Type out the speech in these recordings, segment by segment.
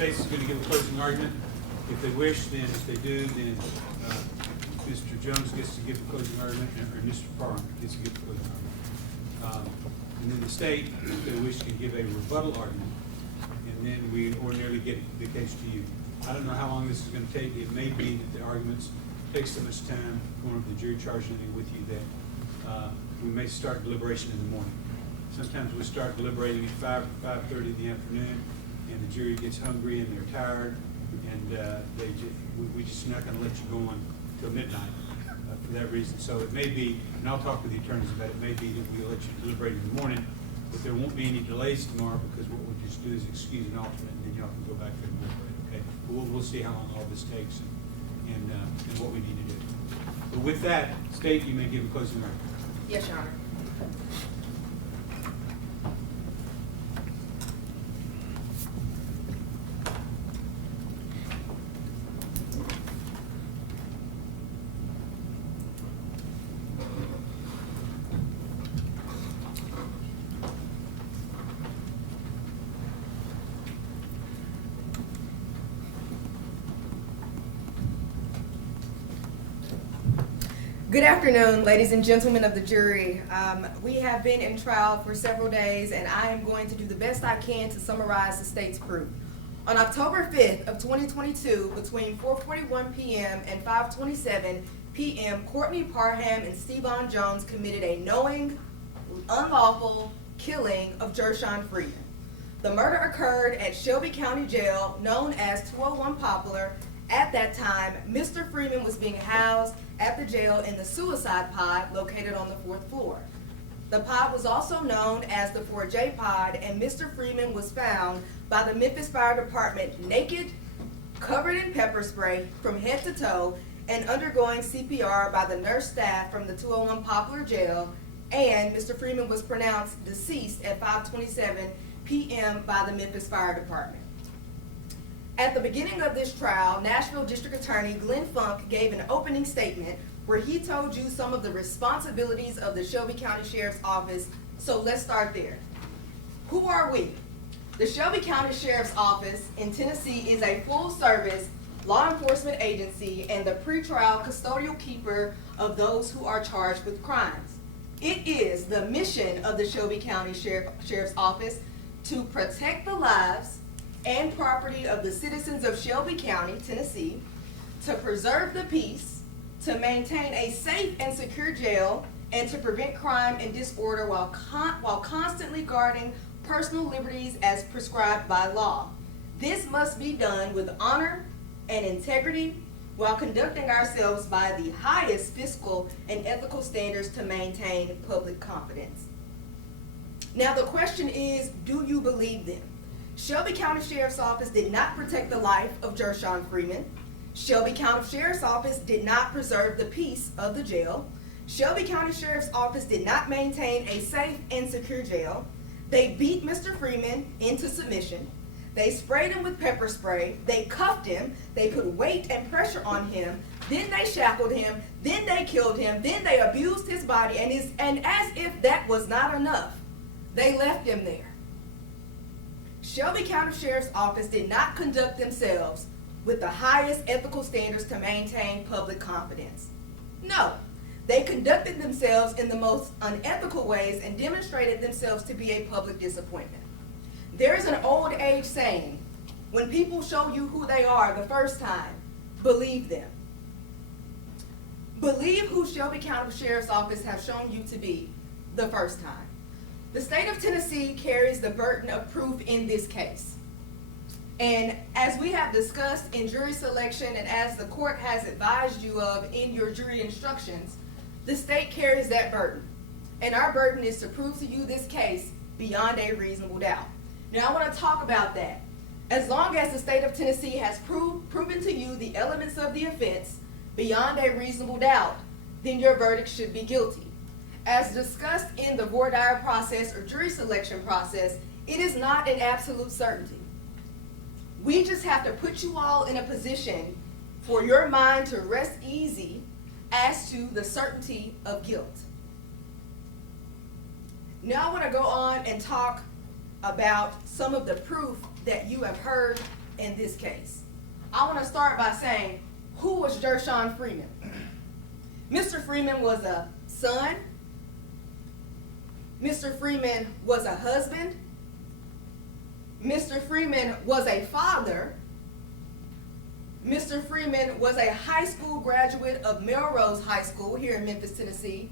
state's going to give a closing argument. If they wish, then if they do, then Mr. Jones gets to give the closing argument, or Mr. Parham gets to give the closing argument. And then the state, if they wish, can give a rebuttal argument, and then we ordinarily get the case to you. I don't know how long this is going to take. It may be that the arguments take so much time going over the jury charge with you that we may start deliberation in the morning. Sometimes we start deliberating at 5:30 in the afternoon, and the jury gets hungry and they're tired, and we're just not going to let you go on till midnight for that reason. So it may be, and I'll talk to the attorneys about it, it may be that we'll let you deliberate in the morning, but there won't be any delays tomorrow because what we'll just do is excuse an alternate, and then y'all can go back there and deliberate, okay? But we'll see how long all this takes and what we need to do. But with that, State, you may give a closing argument. Yes, Your Honor. Good afternoon, ladies and gentlemen of the jury. We have been in trial for several days, and I am going to do the best I can to summarize the state's proof. On October 5th of 2022, between 4:41 p.m. and 5:27 p.m., Courtney Parham and Stevan Jones committed a knowing, unlawful killing of Gershun Freeman. The murder occurred at Shelby County Jail, known as 201 Poplar. At that time, Mr. Freeman was being housed at the jail in the suicide pod located on the 4th floor. The pod was also known as the 4J pod, and Mr. Freeman was found by the Memphis Fire Department naked, covered in pepper spray from head to toe, and undergoing CPR by the nurse staff from the 201 Poplar jail, and Mr. Freeman was pronounced deceased at 5:27 p.m. by the Memphis Fire Department. At the beginning of this trial, Nashville District Attorney Glenn Funk gave an opening statement where he told you some of the responsibilities of the Shelby County Sheriff's Office, so let's start there. Who are we? The Shelby County Sheriff's Office in Tennessee is a full-service law enforcement agency and the pretrial custodial keeper of those who are charged with crimes. It is the mission of the Shelby County Sheriff's Office to protect the lives and property of the citizens of Shelby County, Tennessee, to preserve the peace, to maintain a safe and secure jail, and to prevent crime and disorder while constantly guarding personal liberties as prescribed by law. This must be done with honor and integrity while conducting ourselves by the highest fiscal and ethical standards to maintain public confidence. Now the question is, do you believe them? Shelby County Sheriff's Office did not protect the life of Gershun Freeman. Shelby County Sheriff's Office did not preserve the peace of the jail. Shelby County Sheriff's Office did not maintain a safe and secure jail. They beat Mr. Freeman into submission. They sprayed him with pepper spray. They cuffed him. They put weight and pressure on him. Then they shackled him. Then they killed him. Then they abused his body. And as if that was not enough, they left him there. Shelby County Sheriff's Office did not conduct themselves with the highest ethical standards to maintain public confidence. No, they conducted themselves in the most unethical ways and demonstrated themselves to be a public disappointment. There is an old age saying, when people show you who they are the first time, believe them. Believe who Shelby County Sheriff's Office have shown you to be the first time. The state of Tennessee carries the burden of proof in this case. And as we have discussed in jury selection and as the court has advised you of in your jury instructions, the state carries that burden. And our burden is to prove to you this case beyond a reasonable doubt. Now I want to talk about that. As long as the state of Tennessee has proven to you the elements of the offense beyond a reasonable doubt, then your verdict should be guilty. As discussed in the voir dire process or jury selection process, it is not an absolute certainty. We just have to put you all in a position for your mind to rest easy as to the certainty of guilt. Now I want to go on and talk about some of the proof that you have heard in this case. I want to start by saying, who was Gershun Freeman? Mr. Freeman was a son. Mr. Freeman was a husband. Mr. Freeman was a father. Mr. Freeman was a high school graduate of Melrose High School here in Memphis, Tennessee.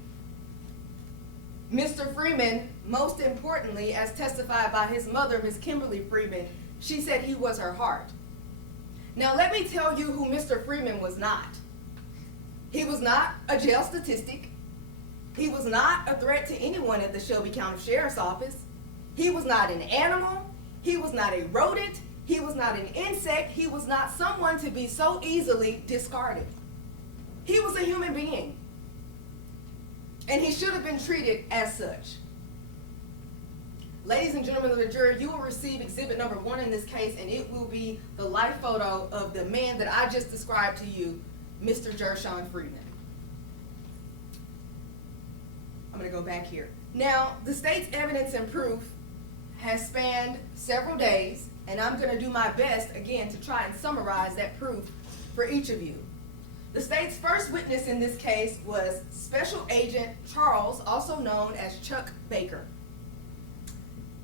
Mr. Freeman, most importantly, as testified by his mother, Ms. Kimberly Freeman, she said he was her heart. Now let me tell you who Mr. Freeman was not. He was not a jail statistic. He was not a threat to anyone at the Shelby County Sheriff's Office. He was not an animal. He was not a rodent. He was not an insect. He was not someone to be so easily discarded. He was a human being. And he should have been treated as such. Ladies and gentlemen of the jury, you will receive exhibit number 1 in this case, and it will be the life photo of the man that I just described to you, Mr. Gershun Freeman. I'm going to go back here. Now, the state's evidence and proof has spanned several days, and I'm going to do my best, again, to try and summarize that proof for each of you. The state's first witness in this case was Special Agent Charles, also known as Chuck Baker.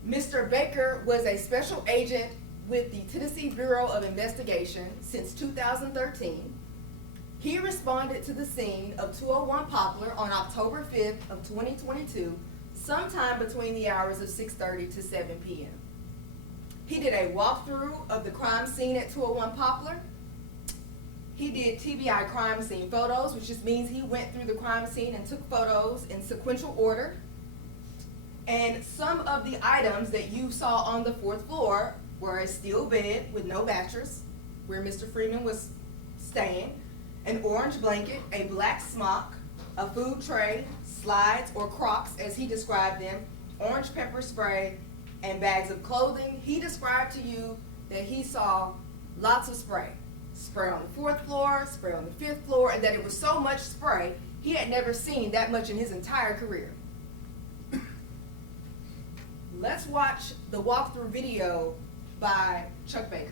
Mr. Baker was a special agent with the Tennessee Bureau of Investigation since 2013. He responded to the scene of 201 Poplar on October 5th of 2022, sometime between the hours of 6:30 to 7 p.m. He did a walkthrough of the crime scene at 201 Poplar. He did TBI crime scene photos, which just means he went through the crime scene and took photos in sequential order. And some of the items that you saw on the 4th floor were a steel bed with no mattress, where Mr. Freeman was staying, an orange blanket, a black smock, a food tray, slides or crocs as he described them, orange pepper spray, and bags of clothing. He described to you that he saw lots of spray. Spray on the 4th floor, spray on the 5th floor, and that it was so much spray, he had never seen that much in his entire career. Let's watch the walkthrough video by Chuck Baker.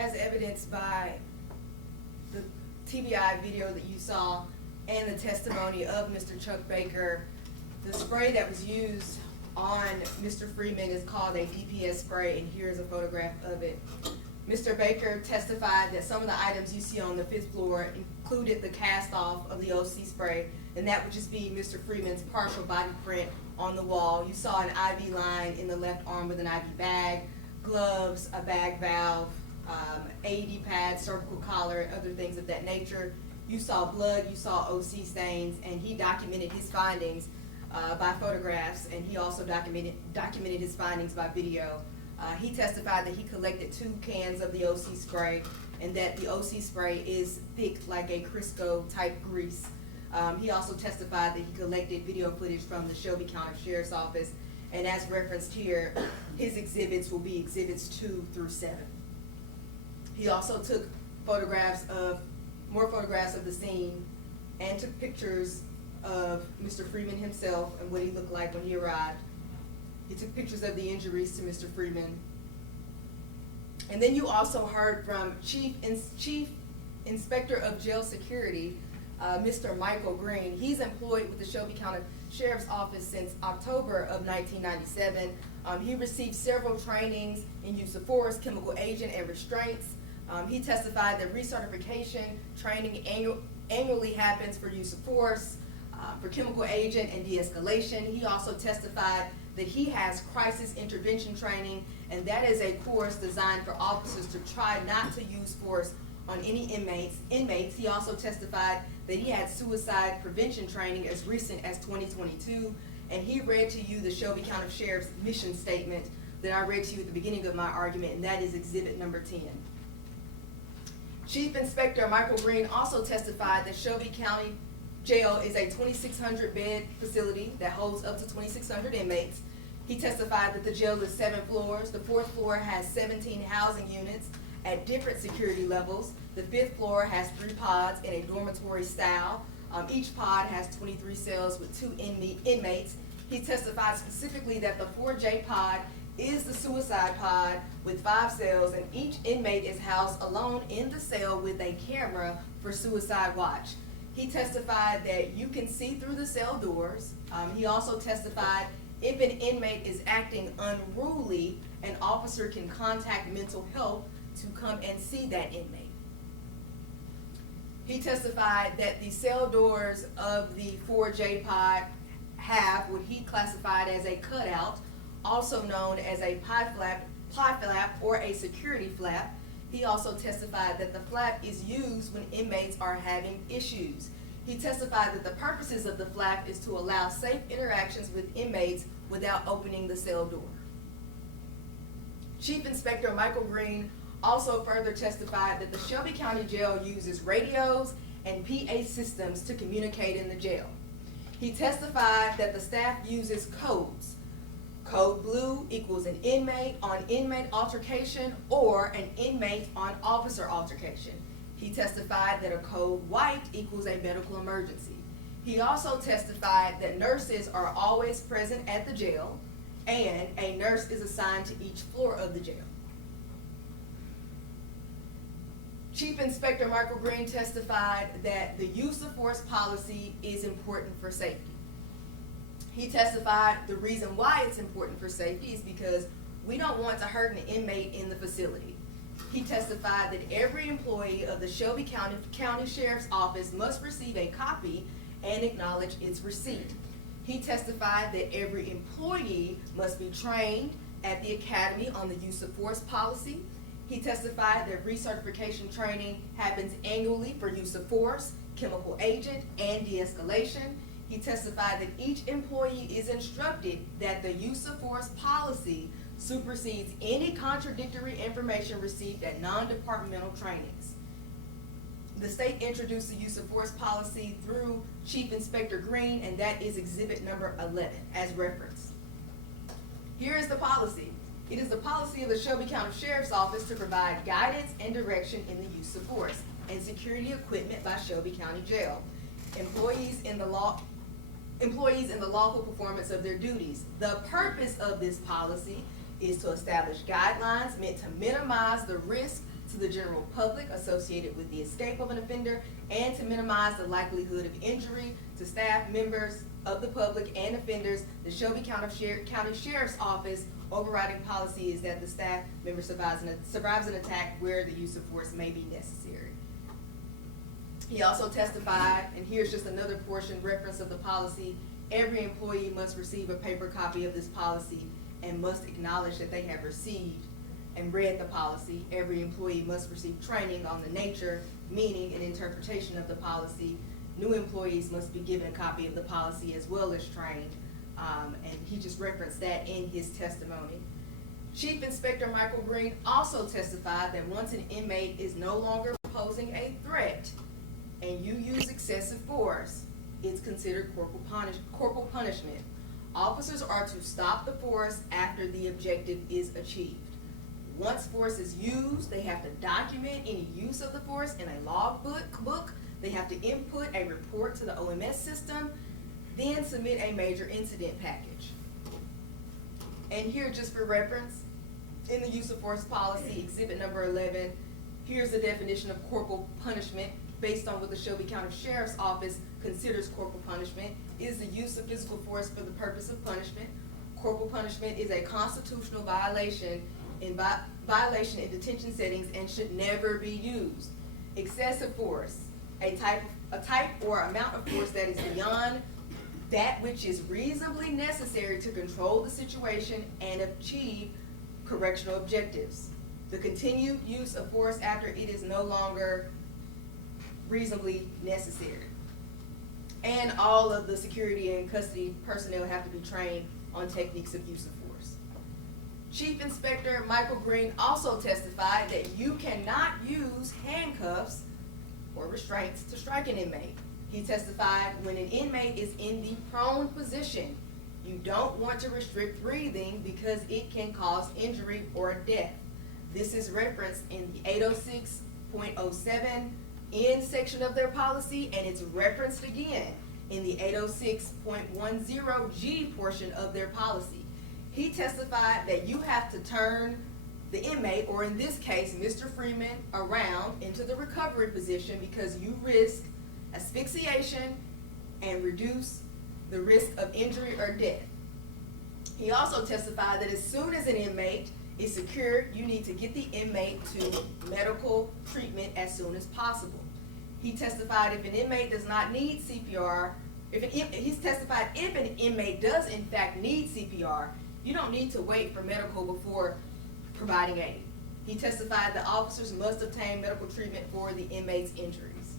As evidenced by the TBI video that you saw and the testimony of Mr. Chuck Baker, the spray that was used on Mr. Freeman is called a DPS spray, and here's a photograph of it. Mr. Baker testified that some of the items you see on the 5th floor included the cast off of the OC spray, and that would just be Mr. Freeman's partial body print on the wall. You saw an IV line in the left arm with an IV bag, gloves, a bag valve, AED pad, cervical collar, other things of that nature. You saw blood, you saw OC stains, and he documented his findings by photographs, and he also documented his findings by video. He testified that he collected 2 cans of the OC spray, and that the OC spray is thick like a Crisco type grease. He also testified that he collected video footage from the Shelby County Sheriff's Office, and as referenced here, his exhibits will be exhibits 2 through 7. He also took more photographs of the scene and took pictures of Mr. Freeman himself and what he looked like when he arrived. He took pictures of the injuries to Mr. Freeman. And then you also heard from Chief Inspector of Jail Security, Mr. Michael Green. He's employed with the Shelby County Sheriff's Office since October of 1997. He received several trainings in use of force, chemical agent, and restraints. He testified that recertification training annually happens for use of force, for chemical agent, and de-escalation. He also testified that he has crisis intervention training, and that is a course designed for officers to try not to use force on any inmates. He also testified that he had suicide prevention training as recent as 2022, and he read to you the Shelby County Sheriff's mission statement that I read to you at the beginning of my argument, and that is exhibit number 10. Chief Inspector Michael Green also testified that Shelby County Jail is a 2,600 bed facility that holds up to 2,600 inmates. He testified that the jail is 7 floors. The 4th floor has 17 housing units at different security levels. The 5th floor has 3 pods in a dormitory style. Each pod has 23 cells with 2 inmates. He testified specifically that the 4J pod is the suicide pod with 5 cells, and each inmate is housed alone in the cell with a camera for suicide watch. He testified that you can see through the cell doors. He also testified if an inmate is acting unruly, an officer can contact mental health to come and see that inmate. He testified that the cell doors of the 4J pod have what he classified as a cutout, also known as a pie flap or a security flap. He also testified that the flap is used when inmates are having issues. He testified that the purposes of the flap is to allow safe interactions with inmates without opening the cell door. Chief Inspector Michael Green also further testified that the Shelby County Jail uses radios and PA systems to communicate in the jail. He testified that the staff uses codes. Code blue equals an inmate on inmate altercation or an inmate on officer altercation. He testified that a code white equals a medical emergency. He also testified that nurses are always present at the jail, and a nurse is assigned to each floor of the jail. Chief Inspector Michael Green testified that the use of force policy is important for safety. He testified the reason why it's important for safety is because we don't want to hurt an inmate in the facility. He testified that every employee of the Shelby County Sheriff's Office must receive a copy and acknowledge its receipt. He testified that every employee must be trained at the academy on the use of force policy. He testified that recertification training happens annually for use of force, chemical agent, and de-escalation. He testified that each employee is instructed that the use of force policy supersedes any contradictory information received at non-departmental trainings. The state introduced the use of force policy through Chief Inspector Green, and that is exhibit number 11 as referenced. Here is the policy. It is the policy of the Shelby County Sheriff's Office to provide guidance and direction in the use of force and security equipment by Shelby County Jail. Employees in the lawful performance of their duties. The purpose of this policy is to establish guidelines meant to minimize the risk to the general public associated with the escape of an offender, and to minimize the likelihood of injury to staff members of the public and offenders. The Shelby County Sheriff's Office overriding policy is that the staff member survives an attack where the use of force may be necessary. He also testified, and here's just another portion reference of the policy: every employee must receive a paper copy of this policy and must acknowledge that they have received and read the policy. Every employee must receive training on the nature, meaning, and interpretation of the policy. New employees must be given a copy of the policy as well as trained, and he just referenced that in his testimony. Chief Inspector Michael Green also testified that once an inmate is no longer posing a threat and you use excessive force, it's considered corporal punishment. Officers are to stop the force after the objective is achieved. Once force is used, they have to document any use of the force in a logbook. They have to input a report to the OMS system, then submit a major incident package. And here, just for reference, in the use of force policy, exhibit number 11, here's the definition of corporal punishment based on what the Shelby County Sheriff's Office considers corporal punishment. Is the use of physical force for the purpose of punishment. Corporal punishment is a constitutional violation in detention settings and should never be used. Excessive force, a type or amount of force that is beyond that which is reasonably necessary to control the situation and achieve correctional objectives. The continued use of force after it is no longer reasonably necessary. And all of the security and custody personnel have to be trained on techniques of use of force. Chief Inspector Michael Green also testified that you cannot use handcuffs or restraints to strike an inmate. He testified when an inmate is in the prone position, you don't want to restrict breathing because it can cause injury or death. This is referenced in the 806.07 N section of their policy, and it's referenced again in the 806.10 G portion of their policy. He testified that you have to turn the inmate, or in this case, Mr. Freeman, around into the recovery position because you risk asphyxiation and reduce the risk of injury or death. He also testified that as soon as an inmate is secured, you need to get the inmate to medical treatment as soon as possible. He testified if an inmate does not need CPR, he's testified if an inmate does in fact need CPR, you don't need to wait for medical before providing aid. He testified that officers must obtain medical treatment for the inmate's injuries.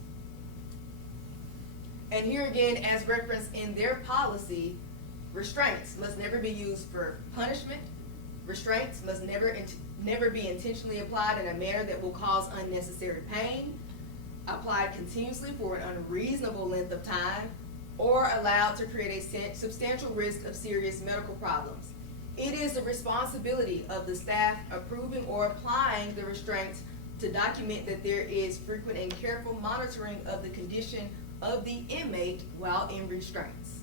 And here again, as referenced in their policy, restraints must never be used for punishment. Restraints must never be intentionally applied in a manner that will cause unnecessary pain, applied continuously for an unreasonable length of time, or allowed to create a substantial risk of serious medical problems. It is the responsibility of the staff approving or applying the restraints to document that there is frequent and careful monitoring of the condition of the inmate while in restraints.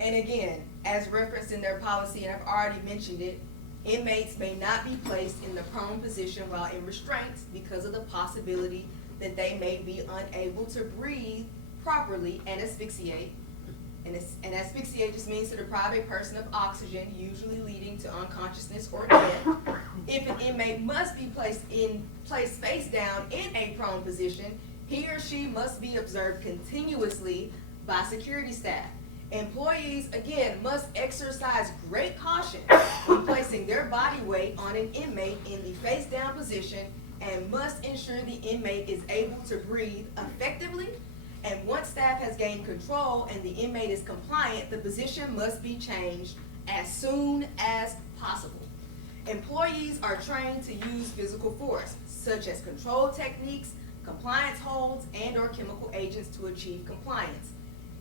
And again, as referenced in their policy, and I've already mentioned it, inmates may not be placed in the prone position while in restraints because of the possibility that they may be unable to breathe properly and asphyxiate. And asphyxiate just means to deprive a person of oxygen, usually leading to unconsciousness or death. If an inmate must be placed face down in a prone position, he or she must be observed continuously by security staff. Employees, again, must exercise great caution when placing their body weight on an inmate in the face down position and must ensure the inmate is able to breathe effectively. And once staff has gained control and the inmate is compliant, the position must be changed as soon as possible. Employees are trained to use physical force, such as control techniques, compliance holds, and/or chemical agents to achieve compliance.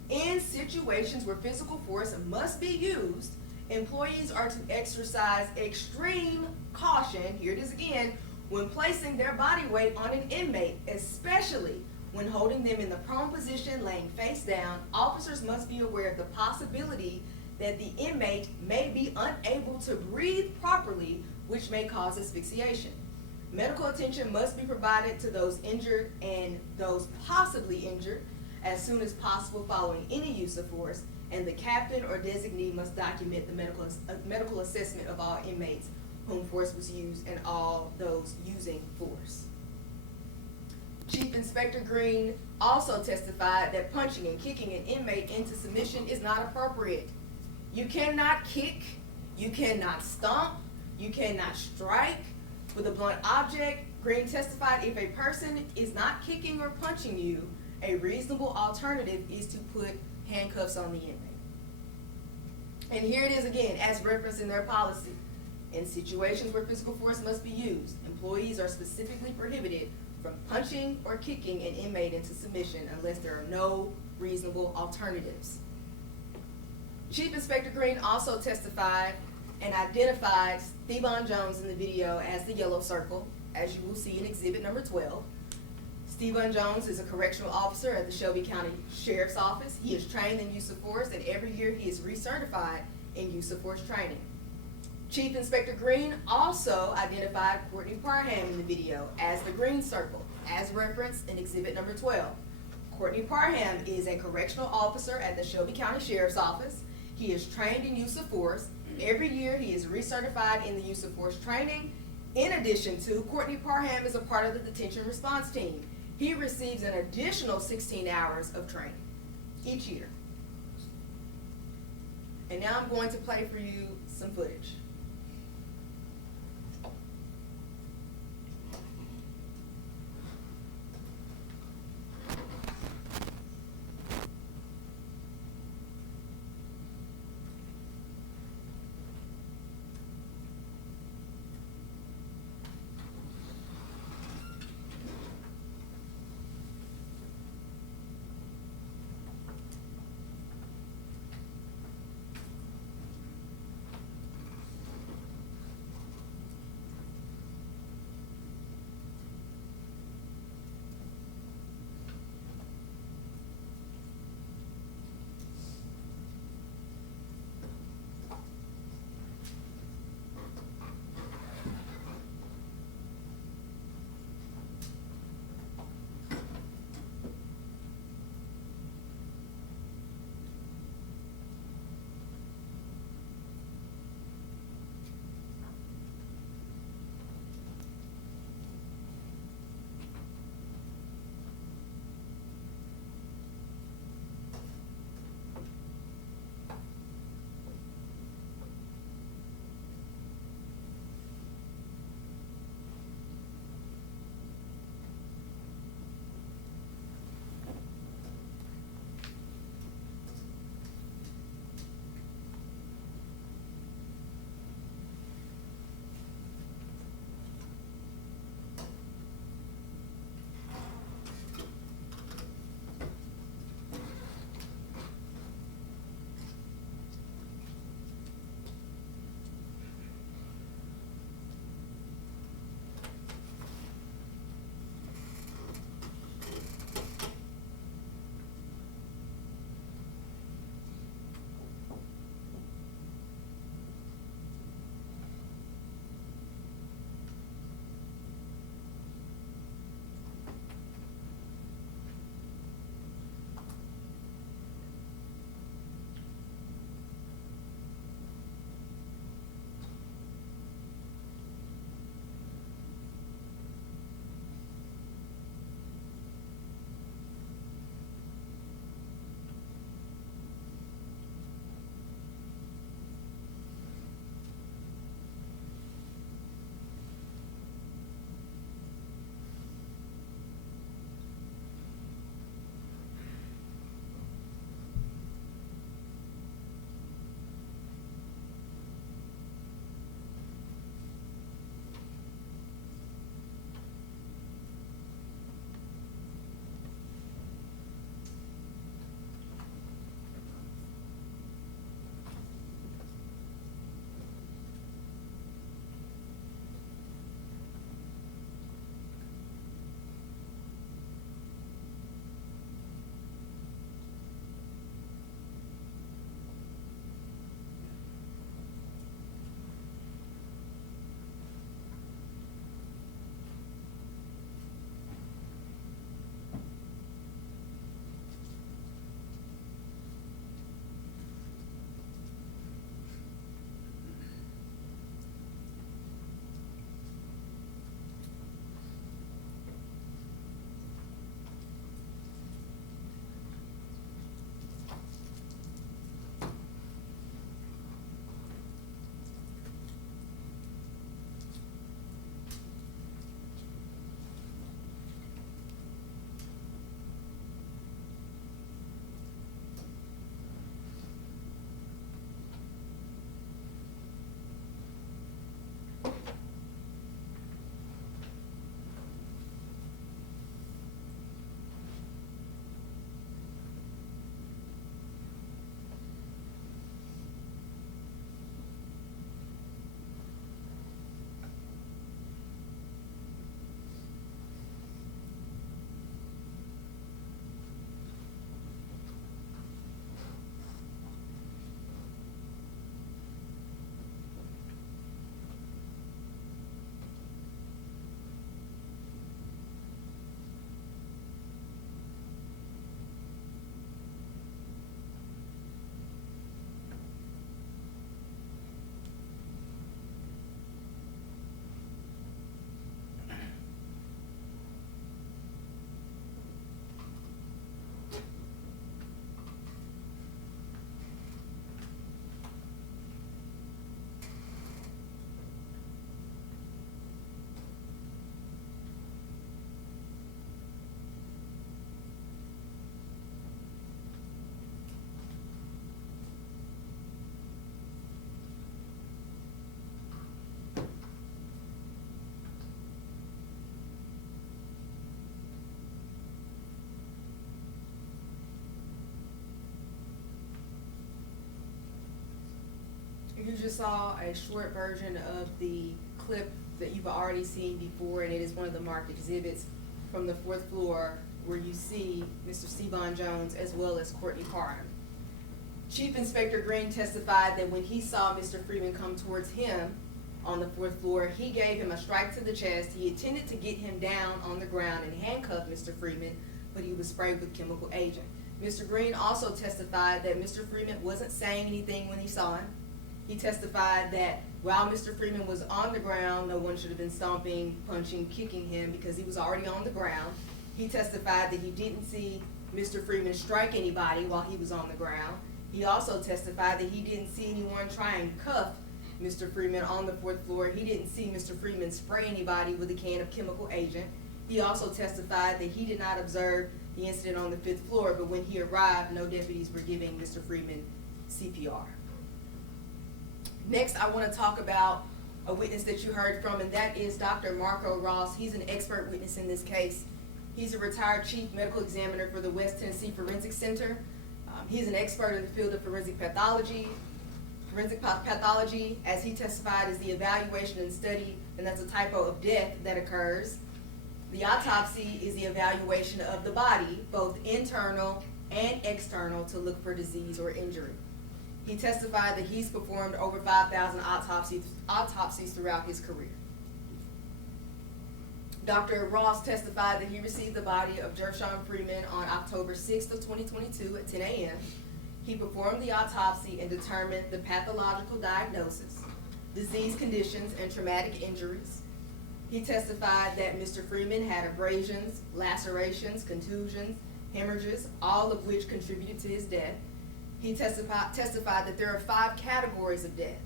In situations where physical force must be used, employees are to exercise extreme caution, here it is again, when placing their body weight on an inmate, especially when holding them in the prone position, laying face down. Officers must be aware of the possibility that the inmate may be unable to breathe properly, which may cause asphyxiation. Medical attention must be provided to those injured and those possibly injured as soon as possible following any use of force, and the captain or designee must document the medical assessment of all inmates whom force was used and all those using force. Chief Inspector Green also testified that punching and kicking an inmate into submission is not appropriate. You cannot kick, you cannot stomp, you cannot strike with a blunt object. Green testified if a person is not kicking or punching you, a reasonable alternative is to put handcuffs on the inmate. And here it is again, as referenced in their policy. In situations where physical force must be used, employees are specifically prohibited from punching or kicking an inmate into submission unless there are no reasonable alternatives. Chief Inspector Green also testified and identified Steven Jones in the video as the yellow circle, as you will see in exhibit number 12. Steven Jones is a correctional officer at the Shelby County Sheriff's Office. He is trained in use of force, and every year he is recertified in use of force training. Chief Inspector Green also identified Courtney Parham in the video as the green circle, as referenced in exhibit number 12. Courtney Parham is a correctional officer at the Shelby County Sheriff's Office. He is trained in use of force. Every year he is recertified in the use of force training. In addition to, Courtney Parham is a part of the detention response team. He receives an additional 16 hours of training each year. And now I'm going to play for you some footage. You just saw a short version of the clip that you've already seen before, and it is one of the marked exhibits from the 4th floor where you see Mr. Stevan Jones as well as Courtney Parham. Chief Inspector Green testified that when he saw Mr. Freeman come towards him on the 4th floor, he gave him a strike to the chest. He intended to get him down on the ground and handcuff Mr. Freeman, but he was sprayed with chemical agent. Mr. Green also testified that Mr. Freeman wasn't saying anything when he saw him. He testified that while Mr. Freeman was on the ground, no one should have been stomping, punching, kicking him because he was already on the ground. He testified that he didn't see Mr. Freeman strike anybody while he was on the ground. He also testified that he didn't see anyone try and cuff Mr. Freeman on the 4th floor. He didn't see Mr. Freeman spray anybody with a can of chemical agent. He also testified that he did not observe the incident on the 5th floor, but when he arrived, no deputies were giving Mr. Freeman CPR. Next, I want to talk about a witness that you heard from, and that is Dr. Marco Ross. He's an expert witness in this case. He's a retired chief medical examiner for the West Tennessee Forensic Center. He's an expert in the field of forensic pathology. Forensic pathology, as he testified, is the evaluation and study, and that's a typo of death that occurs. The autopsy is the evaluation of the body, both internal and external, to look for disease or injury. He testified that he's performed over 5,000 autopsies throughout his career. Dr. Ross testified that he received the body of Gershun Freeman on October 6th of 2022 at 10 a.m. He performed the autopsy and determined the pathological diagnosis, disease conditions, and traumatic injuries. He testified that Mr. Freeman had abrasions, lacerations, contusions, hemorrhages, all of which contributed to his death. He testified that there are 5 categories of death: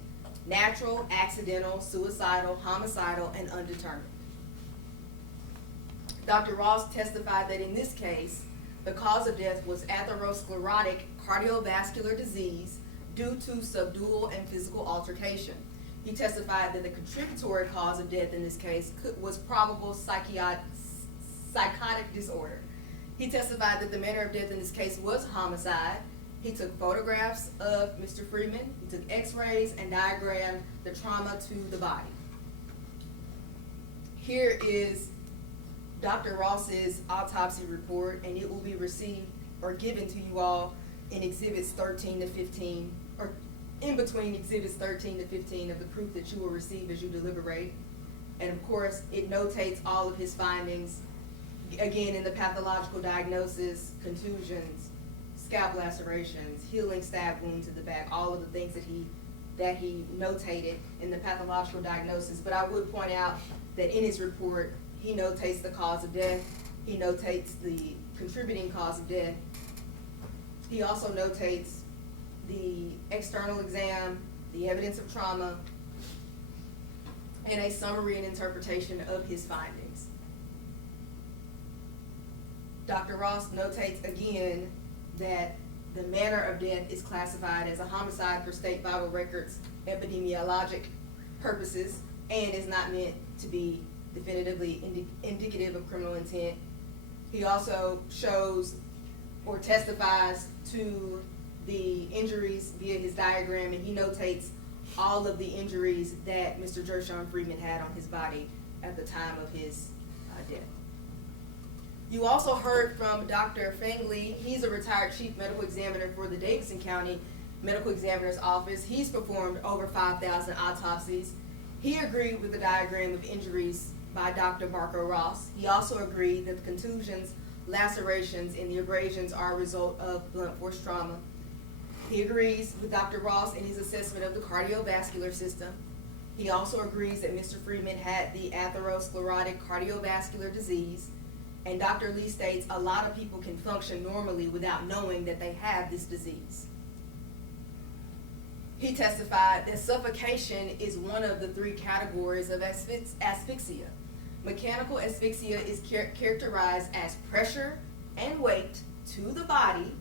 natural, accidental, suicidal, homicidal, and undetermined. Dr. Ross testified that in this case, the cause of death was atherosclerotic cardiovascular disease due to subdual and physical altercation. He testified that the contributory cause of death in this case was probable psychotic disorder. He testified that the manner of death in this case was homicide. He took photographs of Mr. Freeman. He took x-rays and diagrammed the trauma to the body. Here is Dr. Ross's autopsy report, and it will be received or given to you all in exhibits 13 to 15, or in between exhibits 13 to 15 of the proof that you will receive as you deliberate. And of course, it notates all of his findings, again, in the pathological diagnosis, contusions, scalp lacerations, healing stab wounds to the back, all of the things that he notated in the pathological diagnosis. But I would point out that in his report, he notates the cause of death. He notates the contributing cause of death. He also notates the external exam, the evidence of trauma, and a summary and interpretation of his findings. Dr. Ross notates again that the manner of death is classified as a homicide for state vital records epidemiologic purposes and is not meant to be definitively indicative of criminal intent. He also shows or testifies to the injuries via his diagram, and he notates all of the injuries that Mr. Gershun Freeman had on his body at the time of his death. You also heard from Dr. Fangley. He's a retired chief medical examiner for the Davidson County Medical Examiner's Office. He's performed over 5,000 autopsies. He agreed with the diagram of injuries by Dr. Marco Ross. He also agreed that the contusions, lacerations, and the abrasions are a result of blunt force trauma. He agrees with Dr. Ross in his assessment of the cardiovascular system. He also agrees that Mr. Freeman had the atherosclerotic cardiovascular disease. And Dr. Lee states a lot of people can function normally without knowing that they have this disease. He testified that suffocation is one of the 3 categories of asphyxia. Mechanical asphyxia is characterized as pressure and weight to the body,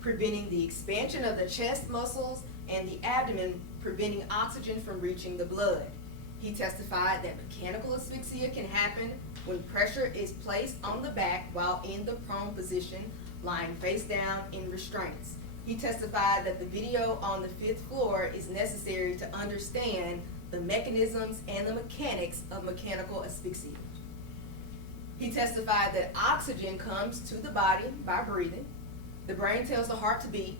preventing the expansion of the chest muscles and the abdomen, preventing oxygen from reaching the blood. He testified that mechanical asphyxia can happen when pressure is placed on the back while in the prone position, lying face down in restraints. He testified that the video on the 5th floor is necessary to understand the mechanisms and the mechanics of mechanical asphyxia. He testified that oxygen comes to the body by breathing. The brain tells the heart to beat.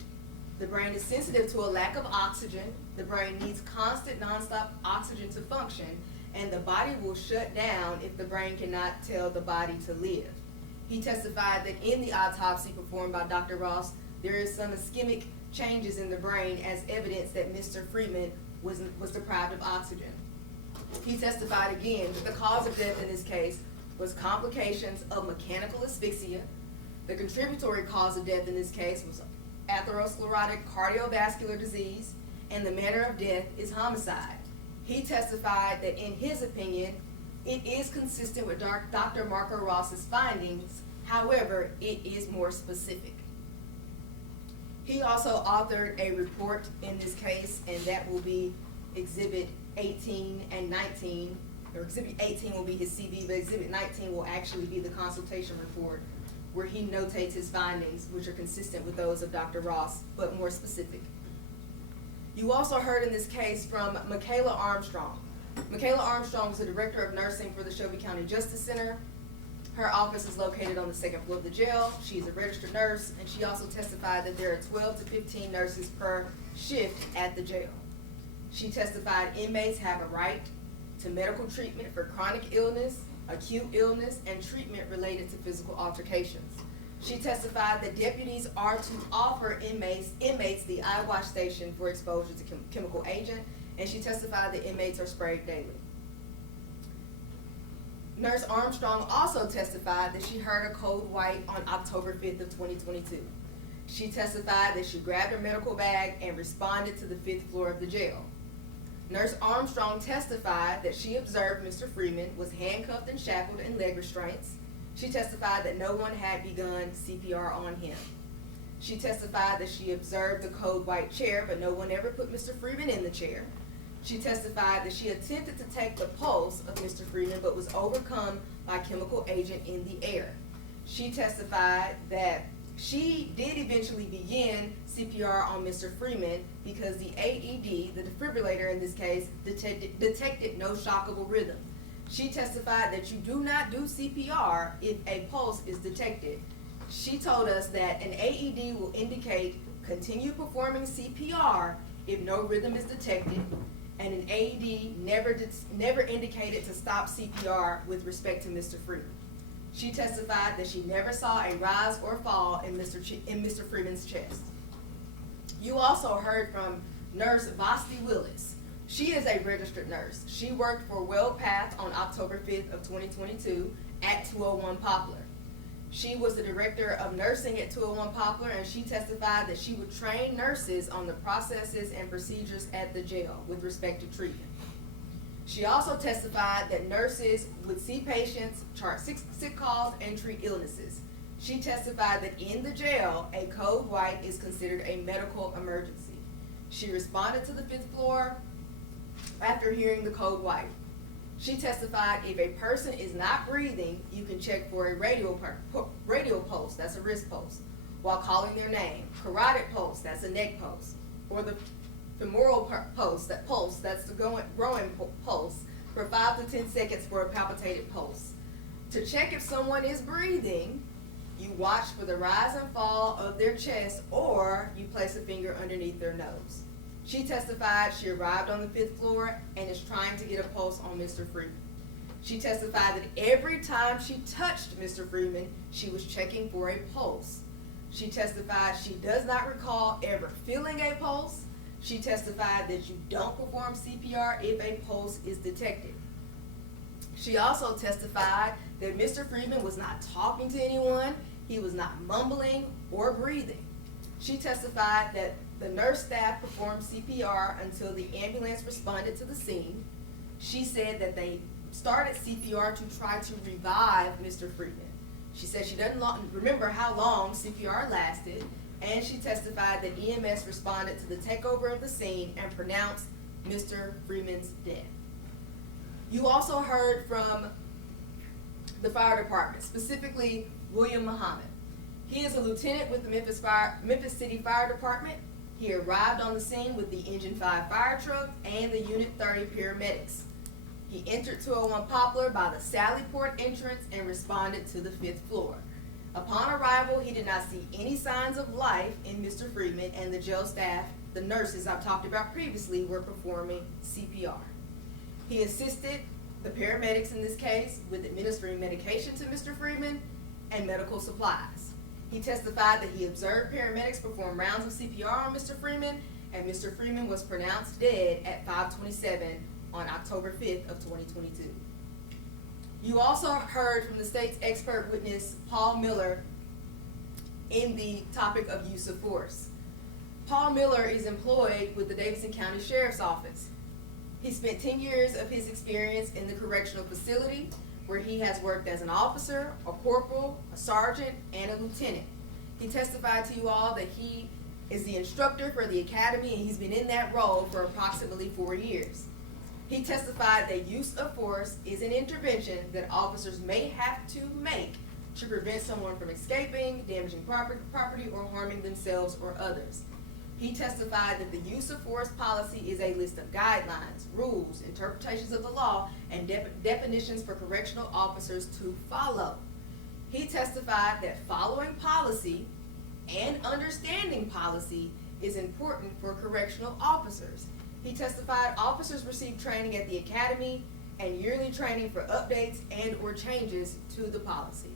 The brain is sensitive to a lack of oxygen. The brain needs constant, nonstop oxygen to function, and the body will shut down if the brain cannot tell the body to live. He testified that in the autopsy performed by Dr. Ross, there is some ischemic changes in the brain as evidence that Mr. Freeman was deprived of oxygen. He testified again that the cause of death in this case was complications of mechanical asphyxia. The contributory cause of death in this case was atherosclerotic cardiovascular disease, and the manner of death is homicide. He testified that in his opinion, it is consistent with Dr. Marco Ross's findings, however, it is more specific. He also authored a report in this case, and that will be Exhibit 18 and 19, or Exhibit 18 will be his CV, but Exhibit 19 will actually be the consultation report, where he notates his findings, which are consistent with those of Dr. Ross, but more specific. You also heard in this case from Michaela Armstrong. Michaela Armstrong is the Director of Nursing for the Shelby County Justice Center. Her office is located on the 2nd floor of the jail. She's a registered nurse, and she also testified that there are 12 to 15 nurses per shift at the jail. She testified inmates have a right to medical treatment for chronic illness, acute illness, and treatment related to physical altercations. She testified that deputies are to offer inmates the eye wash station for exposure to chemical agent, and she testified that inmates are sprayed daily. Nurse Armstrong also testified that she heard a code white on October 5th of 2022. She testified that she grabbed her medical bag and responded to the 5th floor of the jail. Nurse Armstrong testified that she observed Mr. Freeman was handcuffed and shackled in leg restraints. She testified that no one had begun CPR on him. She testified that she observed the code white chair, but no one ever put Mr. Freeman in the chair. She testified that she attempted to take the pulse of Mr. Freeman, but was overcome by chemical agent in the air. She testified that she did eventually begin CPR on Mr. Freeman because the AED, the defibrillator in this case, detected no shockable rhythm. She testified that you do not do CPR if a pulse is detected. She told us that an AED will indicate continue performing CPR if no rhythm is detected, and an AED never indicated to stop CPR with respect to Mr. Freeman. She testified that she never saw a rise or fall in Mr. Freeman's chest. You also heard from Nurse Vasti Willis. She is a registered nurse. She worked for WellPath on October 5th of 2022 at 201 Poplar. She was the Director of Nursing at 201 Poplar, and she testified that she would train nurses on the processes and procedures at the jail with respect to treatment. She also testified that nurses would see patients, chart sick calls, and treat illnesses. She testified that in the jail, a code white is considered a medical emergency. She responded to the 5th floor after hearing the code white. She testified if a person is not breathing, you can check for a radial pulse, that's a wrist pulse, while calling their name. Carotid pulse, that's a neck pulse, or the femoral pulse, that's the growing pulse, for 5 to 10 seconds for a palpitated pulse. To check if someone is breathing, you watch for the rise and fall of their chest, or you place a finger underneath their nose. She testified she arrived on the 5th floor and is trying to get a pulse on Mr. Freeman. She testified that every time she touched Mr. Freeman, she was checking for a pulse. She testified she does not recall ever feeling a pulse. She testified that you don't perform CPR if a pulse is detected. She also testified that Mr. Freeman was not talking to anyone, he was not mumbling or breathing. She testified that the nurse staff performed CPR until the ambulance responded to the scene. She said that they started CPR to try to revive Mr. Freeman. She said she doesn't remember how long CPR lasted, and she testified that EMS responded to the takeover of the scene and pronounced Mr. Freeman's death. You also heard from the fire department, specifically William Muhammad. He is a lieutenant with the Memphis City Fire Department. He arrived on the scene with the Engine 5 fire truck and the Unit 30 paramedics. He entered 201 Poplar by the Sallyport entrance and responded to the 5th floor. Upon arrival, he did not see any signs of life in Mr. Freeman, and the jail staff, the nurses I've talked about previously, were performing CPR. He assisted the paramedics in this case with administering medication to Mr. Freeman and medical supplies. He testified that he observed paramedics perform rounds of CPR on Mr. Freeman, and Mr. Freeman was pronounced dead at 5:27 on October 5th of 2022. You also heard from the state's expert witness, Paul Miller, in the topic of use of force. Paul Miller is employed with the Davidson County Sheriff's Office. He spent 10 years of his experience in the correctional facility, where he has worked as an officer, a corporal, a sergeant, and a lieutenant. He testified to you all that he is the instructor for the academy, and he's been in that role for approximately 4 years. He testified that use of force is an intervention that officers may have to make to prevent someone from escaping, damaging property, or harming themselves or others. He testified that the use of force policy is a list of guidelines, rules, interpretations of the law, and definitions for correctional officers to follow. He testified that following policy and understanding policy is important for correctional officers. He testified officers receive training at the academy and yearly training for updates and or changes to the policy.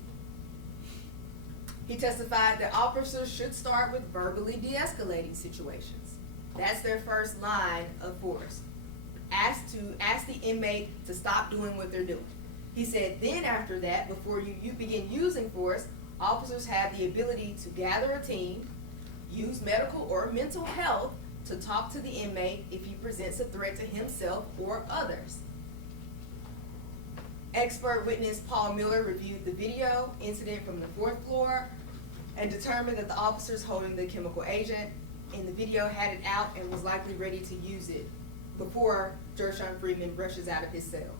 He testified that officers should start with verbally de-escalating situations. That's their first line of force. Ask the inmate to stop doing what they're doing. He said then after that, before you begin using force, officers have the ability to gather a team, use medical or mental health to talk to the inmate if he presents a threat to himself or others. Expert witness Paul Miller reviewed the video incident from the 4th floor and determined that the officers holding the chemical agent in the video had it out and was likely ready to use it before Gershun Freeman rushes out of his cell.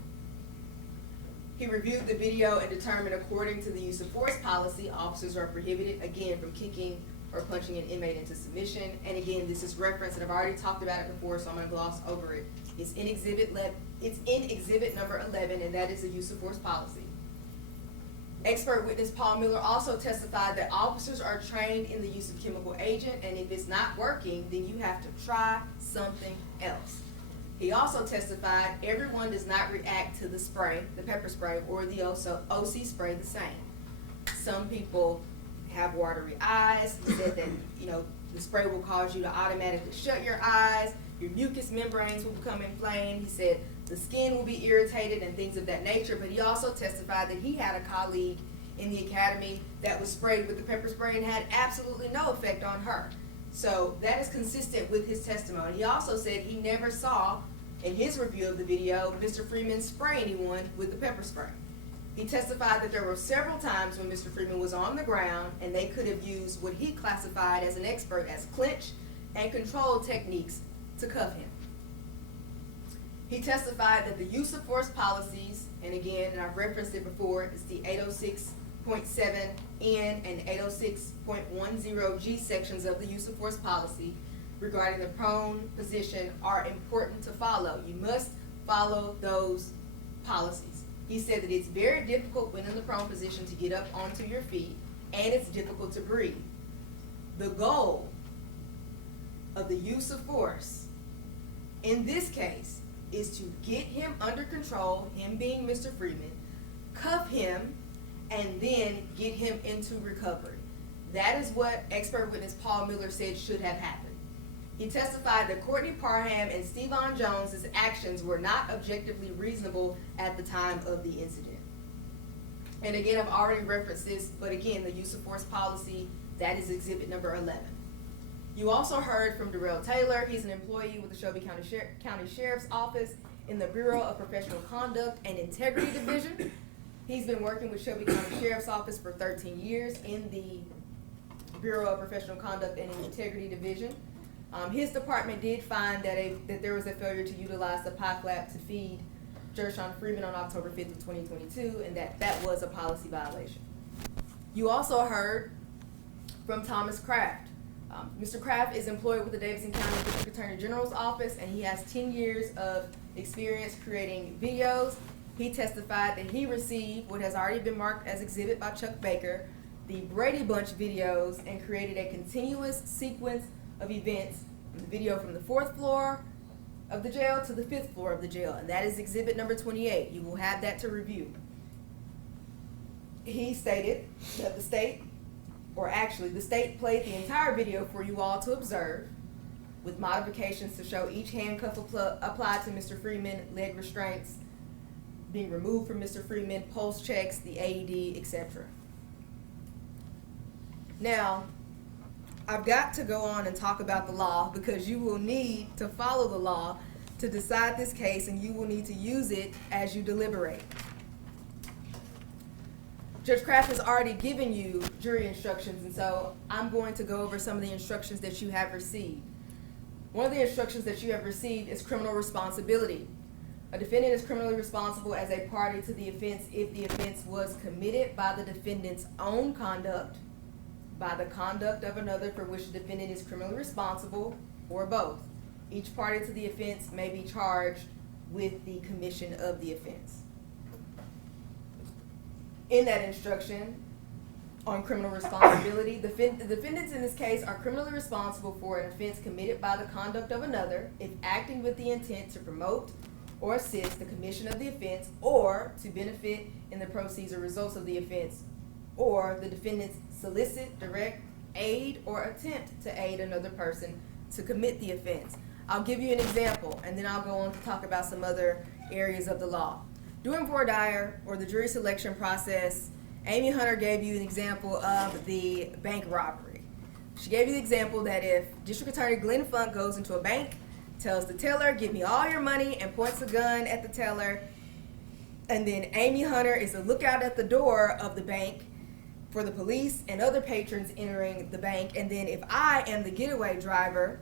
He reviewed the video and determined, according to the use of force policy, officers are prohibited, again, from kicking or punching an inmate into submission. And again, this is referenced, and I've already talked about it before, so I'm going to gloss over it. It's in exhibit number 11, and that is the use of force policy. Expert witness Paul Miller also testified that officers are trained in the use of chemical agent, and if it's not working, then you have to try something else. He also testified everyone does not react to the spray, the pepper spray, or the OC spray the same. Some people have watery eyes. He said that, the spray will cause you to automatically shut your eyes. Your mucous membranes will become inflamed. He said the skin will be irritated and things of that nature. But he also testified that he had a colleague in the academy that was sprayed with the pepper spray and had absolutely no effect on her. So that is consistent with his testimony. He also said he never saw, in his review of the video, Mr. Freeman spray anyone with the pepper spray. He testified that there were several times when Mr. Freeman was on the ground and they could have used what he classified as an expert as clinch and control techniques to cuff him. He testified that the use of force policies, and again, and I've referenced it before, it's the 806.7N and 806.10G sections of the use of force policy regarding the prone position are important to follow. You must follow those policies. He said that it's very difficult when in the prone position to get up onto your feet, and it's difficult to breathe. The goal of the use of force in this case is to get him under control, him being Mr. Freeman, cuff him, and then get him into recovery. That is what expert witness Paul Miller said should have happened. He testified that Courtney Parham and Stevan Jones's actions were not objectively reasonable at the time of the incident. And again, I've already referenced this, but again, the use of force policy, that is exhibit number 11. You also heard from Darrell Taylor. He's an employee with the Shelby County Sheriff's Office in the Bureau of Professional Conduct and Integrity Division. He's been working with Shelby County Sheriff's Office for 13 years in the Bureau of Professional Conduct and Integrity Division. His department did find that there was a failure to utilize the pie flap to feed Gershun Freeman on October 5th of 2022, and that was a policy violation. You also heard from Thomas Kraft. Mr. Kraft is employed with the Davidson County District Attorney General's office, and he has 10 years of experience creating videos. He testified that he received what has already been marked as exhibit by Chuck Baker, the Brady Bunch videos, and created a continuous sequence of events, the video from the 4th floor of the jail to the 5th floor of the jail, and that is exhibit number 28. You will have that to review. He stated that the state played the entire video for you all to observe, with modifications to show each handcuff applied to Mr. Freeman, leg restraints being removed from Mr. Freeman, pulse checks, the AED, etc. Now, I've got to go on and talk about the law, because you will need to follow the law to decide this case, and you will need to use it as you deliberate. Judge Kraft has already given you jury instructions, and so I'm going to go over some of the instructions that you have received. One of the instructions that you have received is criminal responsibility. A defendant is criminally responsible as a party to the offense if the offense was committed by the defendant's own conduct, by the conduct of another for which the defendant is criminally responsible, or both. Each party to the offense may be charged with the commission of the offense. In that instruction on criminal responsibility, the defendants in this case are criminally responsible for an offense committed by the conduct of another if acting with the intent to promote or assist the commission of the offense, or to benefit in the proceeds or results of the offense, or the defendants solicit, direct, aid, or attempt to aid another person to commit the offense. I'll give you an example, and then I'll go on to talk about some other areas of the law. During voir dire, or the jury selection process, Amy Hunter gave you an example of the bank robbery. She gave you the example that if District Attorney Glenn Funk goes into a bank, tells the teller, "Give me all your money," and points a gun at the teller, and then Amy Hunter is a lookout at the door of the bank for the police and other patrons entering the bank, and then if I am the getaway driver,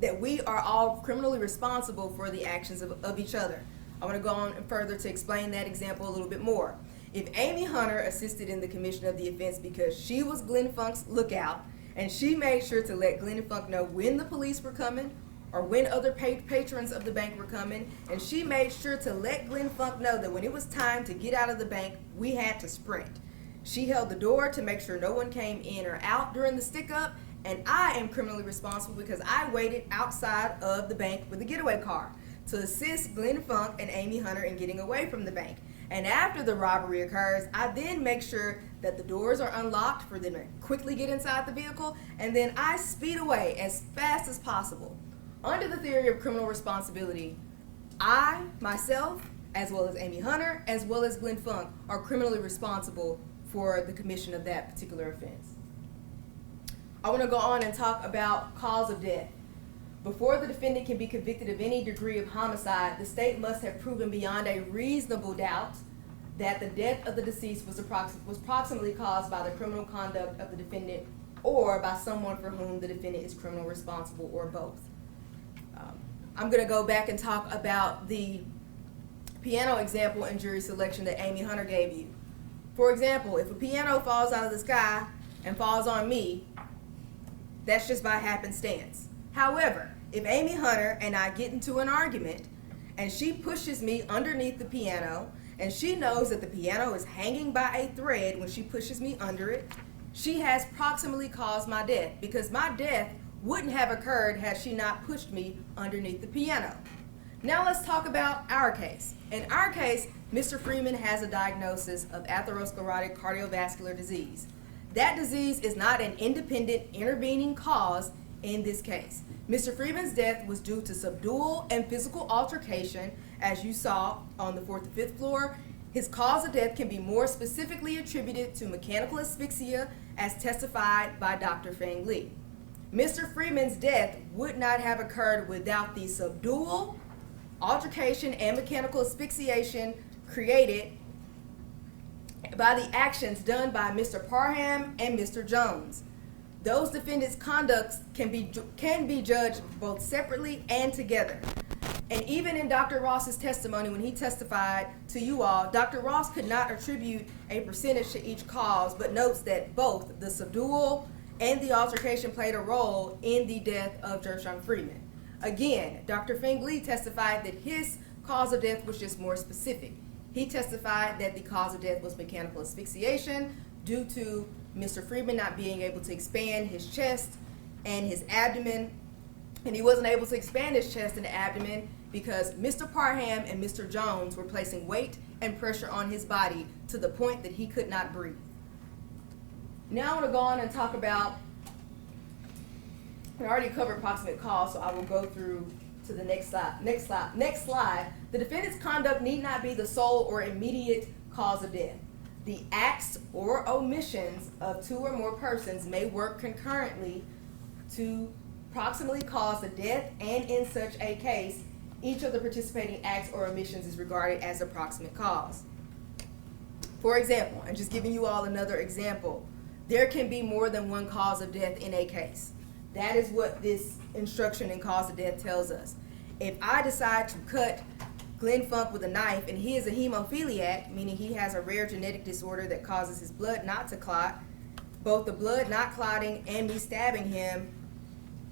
that we are all criminally responsible for the actions of each other. I want to go on further to explain that example a little bit more. If Amy Hunter assisted in the commission of the offense because she was Glenn Funk's lookout, and she made sure to let Glenn Funk know when the police were coming or when other patrons of the bank were coming, and she made sure to let Glenn Funk know that when it was time to get out of the bank, we had to sprint. She held the door to make sure no one came in or out during the stick-up, and I am criminally responsible because I waited outside of the bank with the getaway car to assist Glenn Funk and Amy Hunter in getting away from the bank. And after the robbery occurs, I then make sure that the doors are unlocked for them to quickly get inside the vehicle, and then I speed away as fast as possible. Under the theory of criminal responsibility, I, myself, as well as Amy Hunter, as well as Glenn Funk, are criminally responsible for the commission of that particular offense. I want to go on and talk about cause of death. Before the defendant can be convicted of any degree of homicide, the state must have proven beyond a reasonable doubt that the death of the deceased was proximately caused by the criminal conduct of the defendant or by someone for whom the defendant is criminally responsible, or both. I'm going to go back and talk about the piano example in jury selection that Amy Hunter gave you. For example, if a piano falls out of the sky and falls on me, that's just by happenstance. However, if Amy Hunter and I get into an argument and she pushes me underneath the piano, and she knows that the piano is hanging by a thread when she pushes me under it, she has proximately caused my death, because my death wouldn't have occurred had she not pushed me underneath the piano. Now let's talk about our case. In our case, Mr. Freeman has a diagnosis of atherosclerotic cardiovascular disease. That disease is not an independent intervening cause in this case. Mr. Freeman's death was due to subdual and physical altercation, as you saw on the 4th and 5th floor. His cause of death can be more specifically attributed to mechanical asphyxia, as testified by Dr. Fang Lee. Mr. Freeman's death would not have occurred without the subdual, altercation, and mechanical asphyxiation created by the actions done by Mr. Parham and Mr. Jones. Those defendants' conducts can be judged both separately and together. And even in Dr. Ross's testimony, when he testified to you all, Dr. Ross could not attribute a percentage to each cause, but notes that both the subdual and the altercation played a role in the death of Gershun Freeman. Again, Dr. Feng Lee testified that his cause of death was just more specific. He testified that the cause of death was mechanical asphyxiation due to Mr. Freeman not being able to expand his chest and his abdomen. And he wasn't able to expand his chest and abdomen because Mr. Parham and Mr. Jones were placing weight and pressure on his body to the point that he could not breathe. Now I want to go on and talk about, I already covered proximate cause, so I will go through to the next slide. Next slide. The defendant's conduct need not be the sole or immediate cause of death. The acts or omissions of two or more persons may work concurrently to proximately cause the death, and in such a case, each of the participating acts or omissions is regarded as a proximate cause. For example, and just giving you all another example, there can be more than one cause of death in a case. That is what this instruction in cause of death tells us. If I decide to cut Glenn Funk with a knife and he is a hemophiliac, meaning he has a rare genetic disorder that causes his blood not to clot, both the blood not clotting and me stabbing him,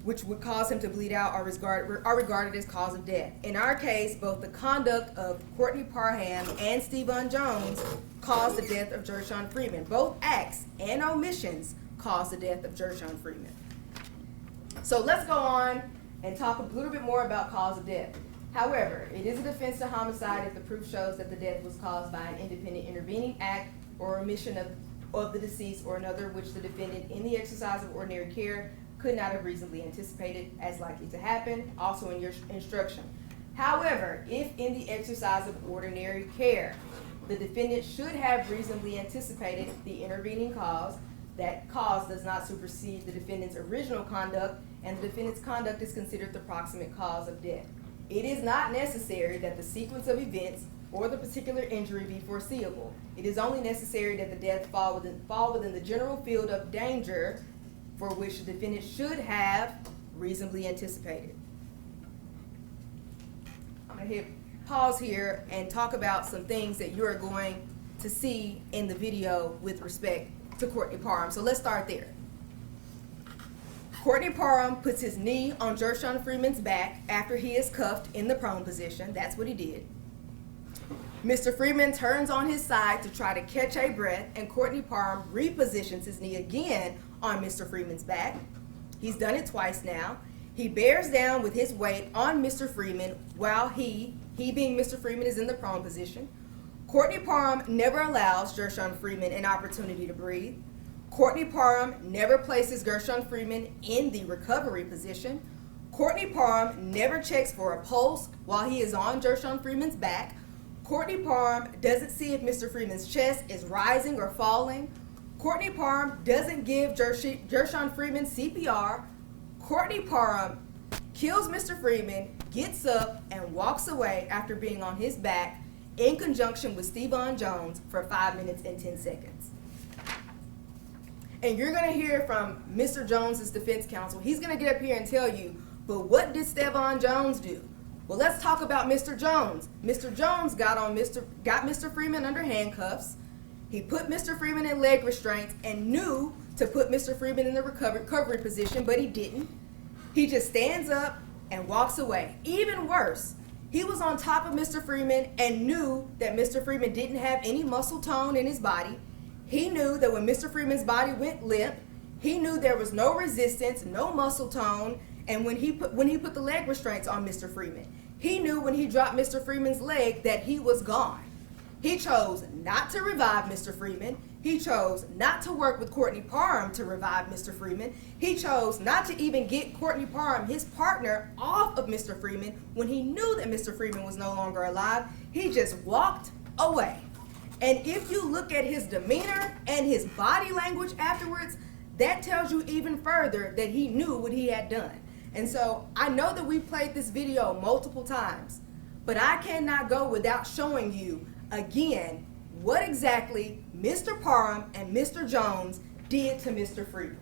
which would cause him to bleed out, are regarded as cause of death. In our case, both the conduct of Courtney Parham and Steven Jones caused the death of Gershun Freeman. Both acts and omissions caused the death of Gershun Freeman. So let's go on and talk a little bit more about cause of death. However, it is a defense to homicide if the proof shows that the death was caused by an independent intervening act or omission of the deceased or another which the defendant, in the exercise of ordinary care, could not have reasonably anticipated as likely to happen, also in your instruction. However, if in the exercise of ordinary care, the defendant should have reasonably anticipated the intervening cause, that cause does not supersede the defendant's original conduct, and the defendant's conduct is considered the proximate cause of death. It is not necessary that the sequence of events or the particular injury be foreseeable. It is only necessary that the death fall within the general field of danger for which the defendant should have reasonably anticipated. I'm going to hit pause here and talk about some things that you're going to see in the video with respect to Courtney Parham. So let's start there. Courtney Parham puts his knee on Gershun Freeman's back after he is cuffed in the prone position. That's what he did. Mr. Freeman turns on his side to try to catch a breath, and Courtney Parham repositions his knee again on Mr. Freeman's back. He's done it twice now. He bears down with his weight on Mr. Freeman while he being Mr. Freeman, is in the prone position. Courtney Parham never allows Gershun Freeman an opportunity to breathe. Courtney Parham never places Gershun Freeman in the recovery position. Courtney Parham never checks for a pulse while he is on Gershun Freeman's back. Courtney Parham doesn't see if Mr. Freeman's chest is rising or falling. Courtney Parham doesn't give Gershun Freeman CPR. Courtney Parham kills Mr. Freeman, gets up, and walks away after being on his back in conjunction with Steven Jones for 5 minutes and 10 seconds. And you're going to hear from Mr. Jones's defense counsel. He's going to get up here and tell you, but what did Steven Jones do? Well, let's talk about Mr. Jones. Mr. Jones got Mr. Freeman under handcuffs. He put Mr. Freeman in leg restraints and knew to put Mr. Freeman in the recovery position, but he didn't. He just stands up and walks away. Even worse, he was on top of Mr. Freeman and knew that Mr. Freeman didn't have any muscle tone in his body. He knew that when Mr. Freeman's body went limp, he knew there was no resistance, no muscle tone, and when he put the leg restraints on Mr. Freeman, he knew when he dropped Mr. Freeman's leg that he was gone. He chose not to revive Mr. Freeman. He chose not to work with Courtney Parham to revive Mr. Freeman. He chose not to even get Courtney Parham, his partner, off of Mr. Freeman when he knew that Mr. Freeman was no longer alive. He just walked away. And if you look at his demeanor and his body language afterwards, that tells you even further that he knew what he had done. And so I know that we played this video multiple times, but I cannot go without showing you again what exactly Mr. Parham and Mr. Jones did to Mr. Freeman.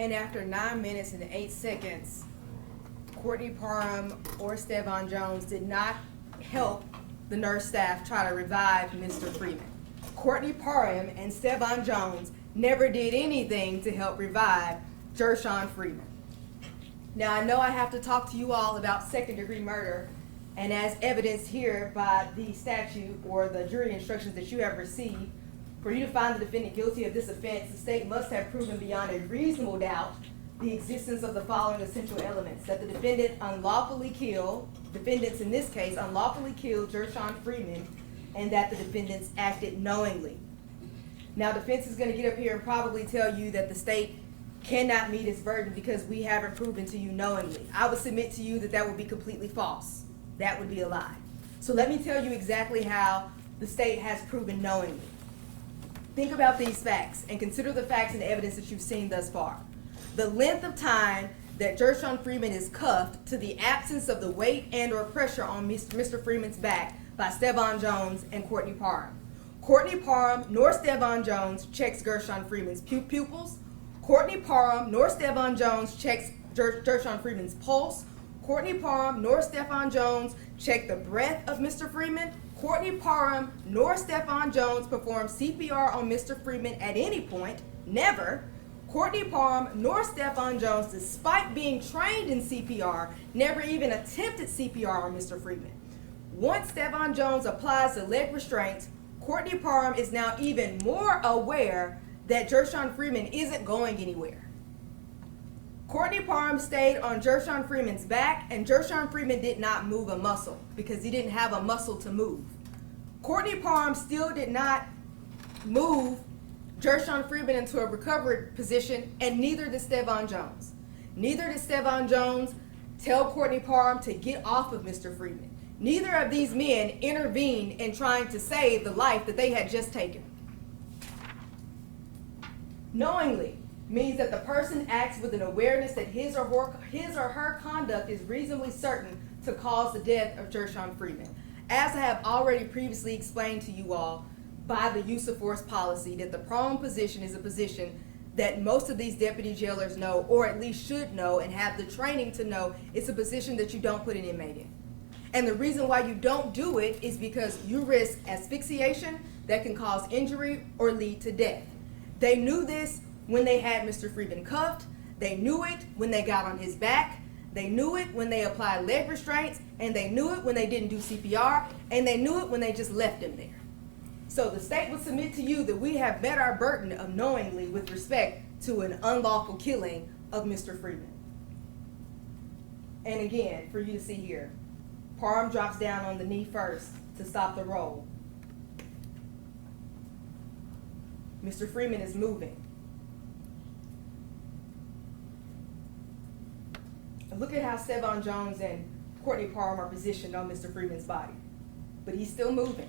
And after 9 minutes and 8 seconds, Courtney Parham or Stevan Jones did not help the nurse staff try to revive Mr. Freeman. Courtney Parham and Stevan Jones never did anything to help revive Gershun Freeman. Now, I know I have to talk to you all about second-degree murder, and as evidenced here by the statute or the jury instructions that you have received, for you to find the defendant guilty of this offense, the state must have proven beyond a reasonable doubt the existence of the following essential elements: that the defendants in this case, unlawfully killed Gershun Freeman, and that the defendants acted knowingly. Now, defense is going to get up here and probably tell you that the state cannot meet its burden because we haven't proven to you knowingly. I would submit to you that that would be completely false. That would be a lie. So let me tell you exactly how the state has proven knowingly. Think about these facts and consider the facts and the evidence that you've seen thus far. The length of time that Gershun Freeman is cuffed to the absence of the weight and or pressure on Mr. Freeman's back by Stevan Jones and Courtney Parham. Courtney Parham nor Stevan Jones checks Gershun Freeman's pupils. Courtney Parham nor Stevan Jones checks Gershun Freeman's pulse. Courtney Parham nor Stevan Jones checked the breath of Mr. Freeman. Courtney Parham nor Stevan Jones performed CPR on Mr. Freeman at any point, never. Courtney Parham nor Stevan Jones, despite being trained in CPR, never even attempted CPR on Mr. Freeman. Once Stevan Jones applies the leg restraints, Courtney Parham is now even more aware that Gershun Freeman isn't going anywhere. Courtney Parham stayed on Gershun Freeman's back, and Gershun Freeman did not move a muscle because he didn't have a muscle to move. Courtney Parham still did not move Gershun Freeman into a recovered position, and neither did Stevan Jones. Neither did Stevan Jones tell Courtney Parham to get off of Mr. Freeman. Neither of these men intervened in trying to save the life that they had just taken. Knowingly means that the person acts with an awareness that his or her conduct is reasonably certain to cause the death of Gershun Freeman. As I have already previously explained to you all, by the use of force policy, that the prone position is a position that most of these deputy jailers know, or at least should know and have the training to know. It's a position that you don't put an inmate in. And the reason why you don't do it is because you risk asphyxiation that can cause injury or lead to death. They knew this when they had Mr. Freeman cuffed. They knew it when they got on his back. They knew it when they applied leg restraints, and they knew it when they didn't do CPR, and they knew it when they just left him there. So the state would submit to you that we have met our burden of knowingly with respect to an unlawful killing of Mr. Freeman. And again, for you to see here, Parham drops down on the knee first to stop the roll. Mr. Freeman is moving. And look at how Stevan Jones and Courtney Parham are positioned on Mr. Freeman's body. But he's still moving.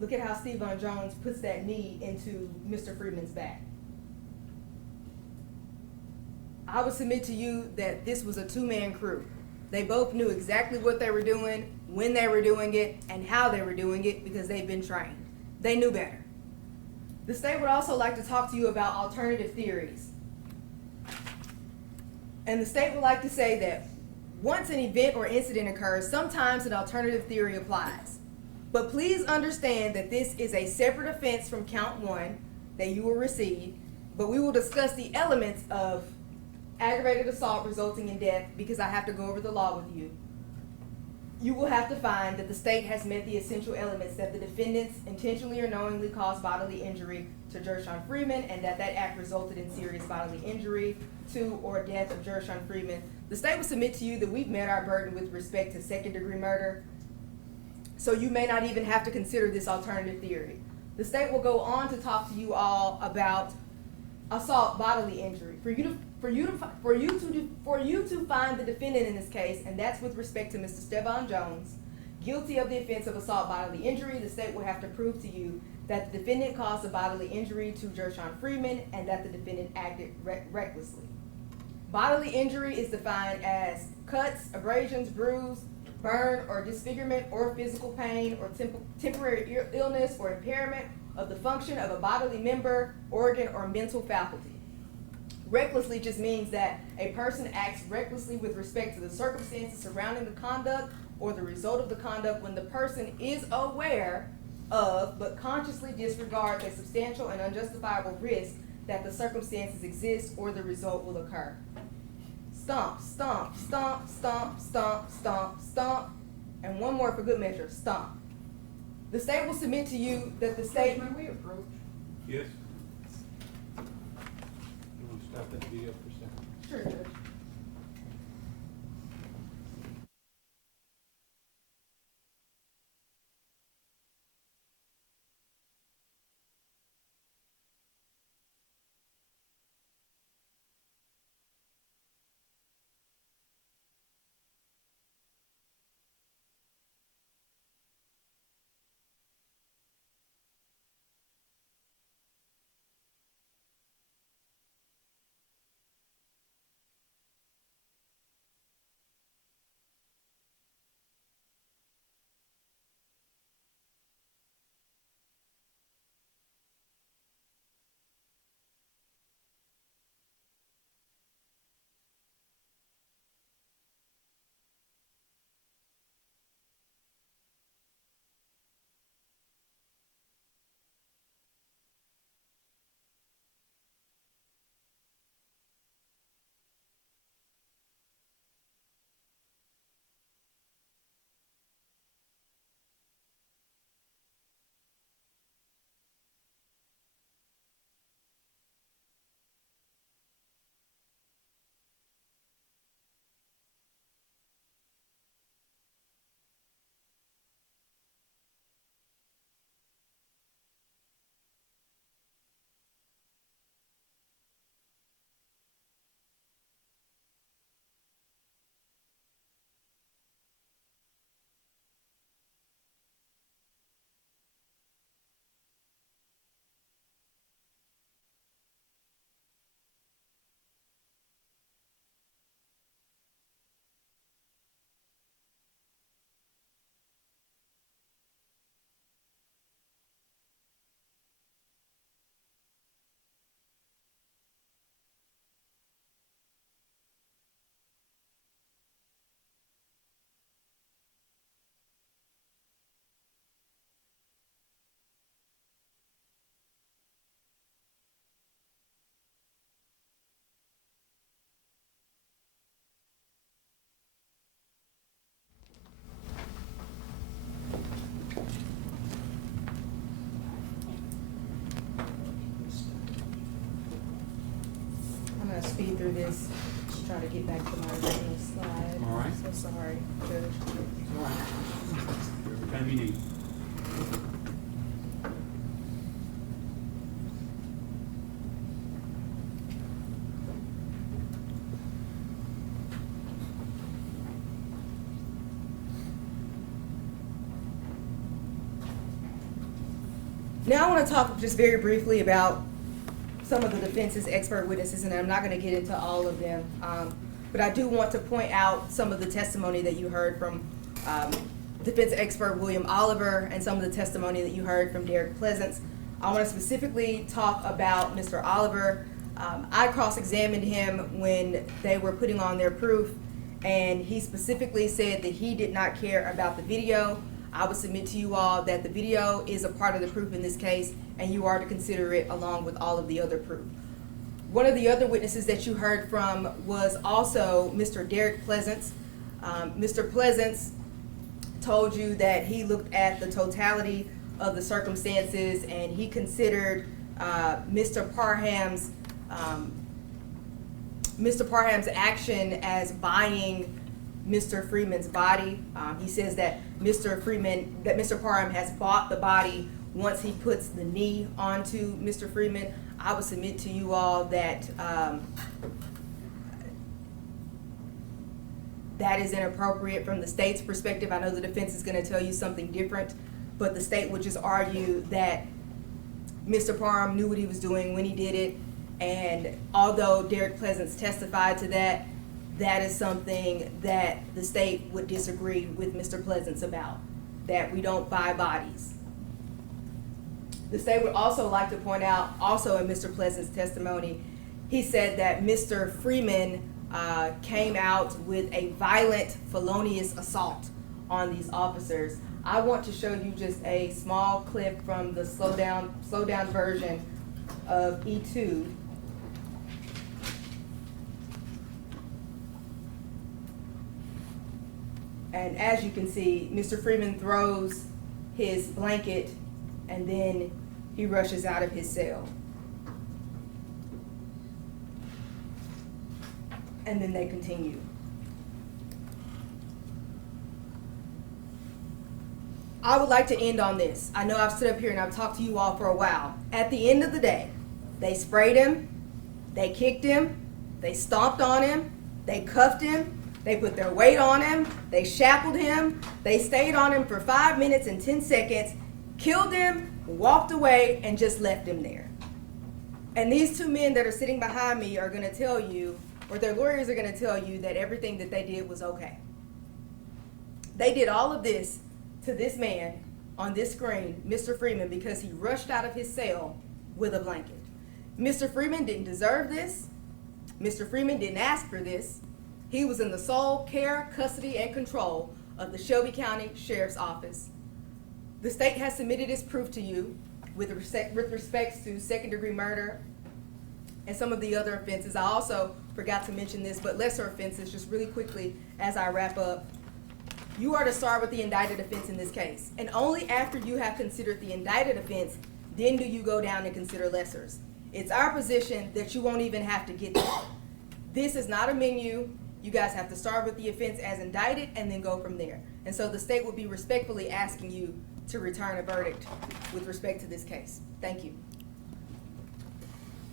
Look at how Stevan Jones puts that knee into Mr. Freeman's back. I would submit to you that this was a two-man crew. They both knew exactly what they were doing, when they were doing it, and how they were doing it because they've been trained. They knew better. The state would also like to talk to you about alternative theories. And the state would like to say that once an event or incident occurs, sometimes an alternative theory applies. But please understand that this is a separate offense from count 1 that you will receive, but we will discuss the elements of aggravated assault resulting in death because I have to go over the law with you. You will have to find that the state has met the essential elements that the defendants intentionally or knowingly caused bodily injury to Gershun Freeman and that that act resulted in serious bodily injury to or death of Gershun Freeman. The state will submit to you that we've met our burden with respect to second-degree murder, so you may not even have to consider this alternative theory. The state will go on to talk to you all about assault bodily injury. For you to find the defendant in this case, and that's with respect to Mr. Stevan Jones, guilty of the offense of assault bodily injury, the state will have to prove to you that the defendant caused a bodily injury to Gershun Freeman and that the defendant acted recklessly. Bodily injury is defined as cuts, abrasions, bruise, burn, or disfigurement, or physical pain, or temporary illness or impairment of the function of a bodily member, organ, or mental faculty. Recklessly just means that a person acts recklessly with respect to the circumstances surrounding the conduct or the result of the conduct when the person is aware of but consciously disregards a substantial and unjustifiable risk that the circumstances exist or the result will occur. Stomp, stomp, stomp, stomp, stomp, stomp, stomp, and one more for good measure, stomp. The state will submit to you that the state... May we approach? Yes? You want to stop that video for a second? Sure, Judge. I'm gonna speed through this, try to get back to my original slide. All right. So sorry, Judge. It's all right. Every time you need. Now I want to talk just very briefly about some of the defense's expert witnesses, and I'm not going to get into all of them, but I do want to point out some of the testimony that you heard from defense expert William Oliver and some of the testimony that you heard from Derek Pleasance. I want to specifically talk about Mr. Oliver. I cross-examined him when they were putting on their proof, and he specifically said that he did not care about the video. I would submit to you all that the video is a part of the proof in this case, and you are to consider it along with all of the other proof. One of the other witnesses that you heard from was also Mr. Derek Pleasance. Mr. Pleasance told you that he looked at the totality of the circumstances and he considered Mr. Parham's action as buying Mr. Freeman's body. He says that Mr. Parham has bought the body once he puts the knee onto Mr. Freeman. I would submit to you all that that is inappropriate from the state's perspective. I know the defense is gonna tell you something different, but the state would just argue that Mr. Parham knew what he was doing when he did it, and although Derek Pleasance testified to that, that is something that the state would disagree with Mr. Pleasance about, that we don't buy bodies. The state would also like to point out, also in Mr. Pleasance's testimony, he said that Mr. Freeman came out with a violent, felonious assault on these officers. I want to show you just a small clip from the slow down version of E2. And as you can see, Mr. Freeman throws his blanket and then he rushes out of his cell. And then they continue. I would like to end on this. I know I've stood up here and I've talked to you all for a while. At the end of the day, they sprayed him, they kicked him, they stomped on him, they cuffed him, they put their weight on him, they shackled him, they stayed on him for 5 minutes and 10 seconds, killed him, walked away, and just left him there. And these two men that are sitting behind me are gonna tell you, or their lawyers are gonna tell you, that everything that they did was okay. They did all of this to this man on this screen, Mr. Freeman, because he rushed out of his cell with a blanket. Mr. Freeman didn't deserve this. Mr. Freeman didn't ask for this. He was in the sole care, custody, and control of the Shelby County Sheriff's Office. The state has submitted its proof to you with respects to second-degree murder and some of the other offenses. I also forgot to mention this, but lesser offenses, just really quickly as I wrap up. You are to start with the indicted offense in this case. And only after you have considered the indicted offense, then do you go down and consider lessers. It's our position that you won't even have to get there. This is not a menu. You guys have to start with the offense as indicted and then go from there. And so the state will be respectfully asking you to return a verdict with respect to this case. Thank you.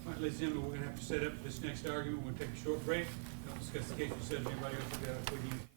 All right, ladies and gentlemen, we're gonna have to set up this next argument. We're gonna take a short break. Don't discuss the case. You said anybody else will be out with you.